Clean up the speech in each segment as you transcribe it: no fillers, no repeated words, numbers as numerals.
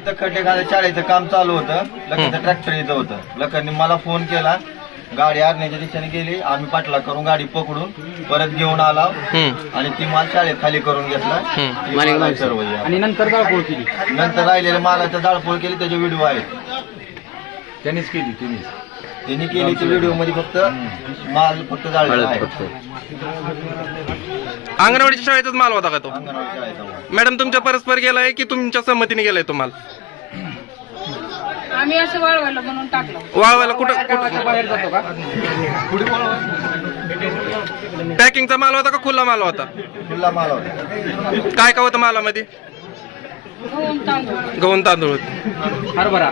इथं खड्डेखाली शाळेचं काम चालू होतं. लखनचं ट्रॅक्टर इथं होतं. लखनने मला फोन केला, गाडी आरण्याच्या दिशेने गेली. आम्ही पाठला करून गाडी पकडून परत घेऊन आला आणि ती माल शाळेत खाली करून घेतला. सर्व आणि नंतर जाळपोळ केली. नंतर राहिलेल्या मालाचा जाळपोळ केली. त्याचे व्हिडिओ आहेत. त्यांनीच केली. त्यांनी केली ती व्हिडिओ मध्ये फक्त माल फक्त जाळलेला आहे. अंगणवाडीच्या शाळेचाच माल होता का तो? अंगणवाडी शाळेचा माल. मॅडम तुमच्या परस्पर गेलाय की तुमच्या संमतीने गेलाय तो माल? आम्ही असं वाळवायला म्हणून टाकलं. वाळवायला कुठं बाहेर जातो का? पॅकिंगचा माल होता का खुला माल होता? खुल्ला माल होता. काय काय होतं मालामध्ये? गहू तांदूळ. गहून तांदूळ होते. हरभरा.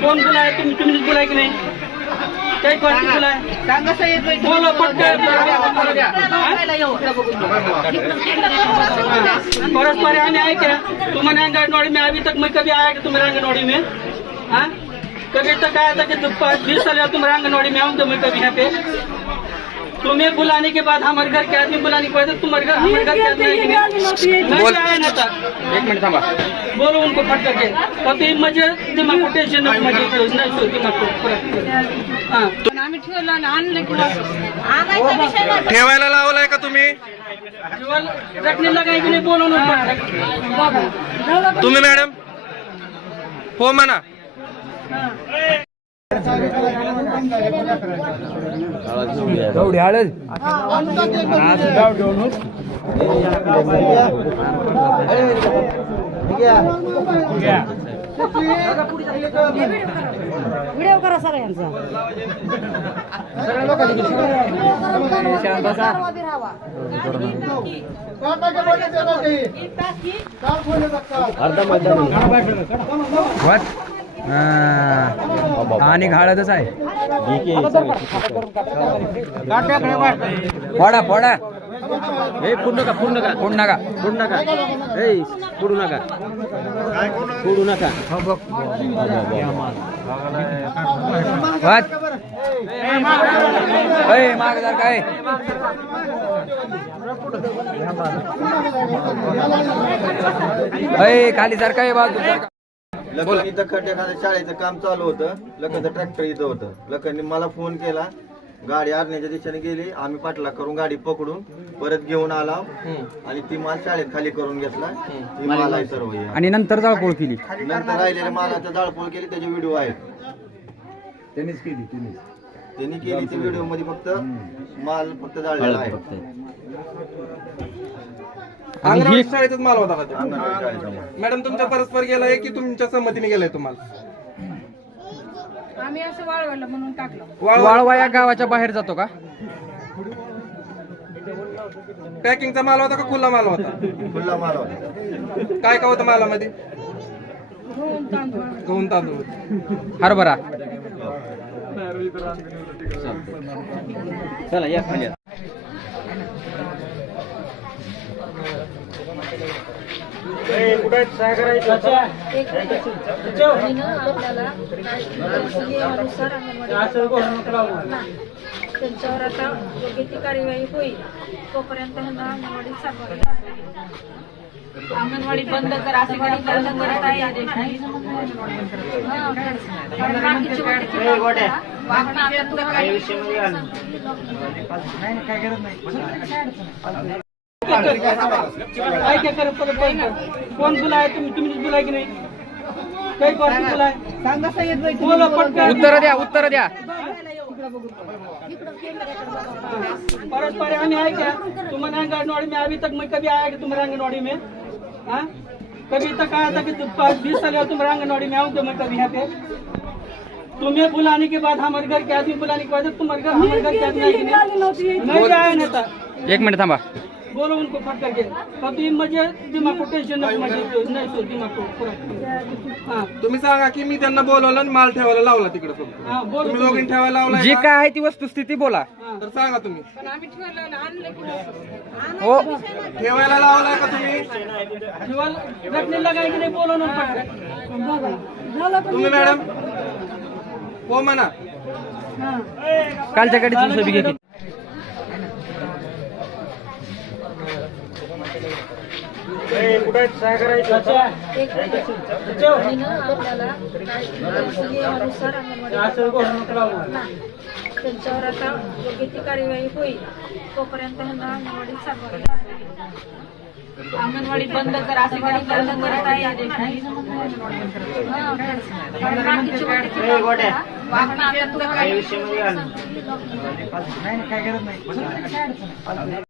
कौन बुलाया? तुमने बुलाया कि नहीं? काही क्वालिटी बुलाया? बोलो पटकन. परस्पर आने आए क्या? तुम्हारे आंगनवाड़ी में अभी तक मैं कभी आया कि तुम्हारे आंगनवाड़ी में? हाँ, कभी तक आया था कि 20 साल तुम्हारे आंगनवाड़ी में आऊँ तो मैं कभी यहाँ पे? तुम्हें बुलाने के बाद हमारे घर के आदमी बुलाने के बाद तुम्हारे घर हमारे घर के आदमी नहीं आया ना था. एक मिनिट थांबा. बोलो उनको फट करके. कभी मुझे दिमाग को टेंशन नको म्हणजे नाही सो दिमाग को हां. पण आम्ही ठेवलं आणि आणलं की ठेवायला लावलाय का तुम्ही? केवळ रखने लगाय की नाही बोलवून तुम्ही मॅडम हो म्हणा. गवडी हळद. व्हिडिओ करा सगळ्यांचा. आणि हळदच आहे. फोडा फोडा. हे फोडू नका. फोडू नका. फोडू नका. फोडू नका. हे फोडू नका. फोडू नका. माग जर काय खाली जर काय बाजू. लखन इथं खड्डेखाली शाळेचं काम चालू होतं. लखनचं ट्रॅक्टर इथं होतं. लखनने मला फोन केला, गाडी आरण्याच्या दिशेने गेली. आम्ही पाठला करून गाडी पकडून परत घेऊन आला आणि ती माल शाळेत खाली करून घेतला. ती माल आहे सर्व. आणि नंतर जाळपोळ केली. नंतर राहिलेल्या मालाचा जाळपोळ केली. त्याचे व्हिडिओ आहेत. त्यांनीच केली. त्यांनी केली ती व्हिडिओ मध्ये फक्त माल फक्त जाळलेला आहे. अंगणवाडी शाळेचाच माल होता का तो? अंगणवाडी शाळेचा माल. मॅडम तुमच्या परस्पर गेलाय की तुमच्या संमतीने गेलाय तो माल? आम्ही असं वाळवायला म्हणून टाकलं. वाळवा या गावाच्या बाहेर जातो का? पॅकिंगचा माल होता का खुला माल होता? खुल्ला माल होता. काय काय होतं मालामध्ये? गहू तांदूळ. गहून तांदूळ होते. हरभरा. चला या खाली. त्यांच्यावर आता योग्य ती कार्यवाही होईल. तोपर्यंत ह्यांना अंगणवाडीत सापडलं. अंगणवाडी बंद करा. अंगणवाडी बंद करत आहे. बाकीची काय कर. कौन बुलाया? तुमने बुलाया कि नहीं? काही क्वालिटी बुलाया? बोलो पटकन. उत्तर द्या. परस्पर आने आए क्या? तुम्हारे आंगनवाड़ी में अभी तक मैं कभी आया कि तुम्हारे आंगनवाड़ी में? हाँ, कभी तक आया था कि 20 साल तुम्हारे आंगनवाड़ी में आऊँ तो मैं कभी यहाँ पे? तुम्हें बुलाने के बाद हमारे घर के आदमी बुलाने के बाद तुम्हारे घर हमारे घर के आदमी नहीं आया ना था. एक मिनिट थांबा. बोलो उनको फट करके. कभी मुझे दिमाग को टेंशन नको म्हणजे नाही सो दिमाग को. हाँ तुम्ही सांगा की मी त्यांना बोलवलं आणि माल ठेवायला लावला तिकडे फक्त. हाँ बोलो. तुम्ही दोघींनी ठेवायला लावलाय जी का? काय आहे ती वस्तुस्थिती बोला. तर सांगा तुम्ही. पण आम्ही ठेवलं आणि आणलं की हो. ठेवायला लावलाय का तुम्ही? केवळ रखने लगाय की नाही बोलवून पटकन. तुम्ही मॅडम हो म्हणा. कालच्या गाडीची एक आणि ना आपल्याला नियमानुसार त्यांच्यावर आता योग्य ती कार्यवाही होईल तोपर्यंत ह्यांना अंगणवाडीत सातबारा अंगणवाडी बंद करा अंगणवाडी बंद करत आहे आदेश नाही बाकीचे वाटते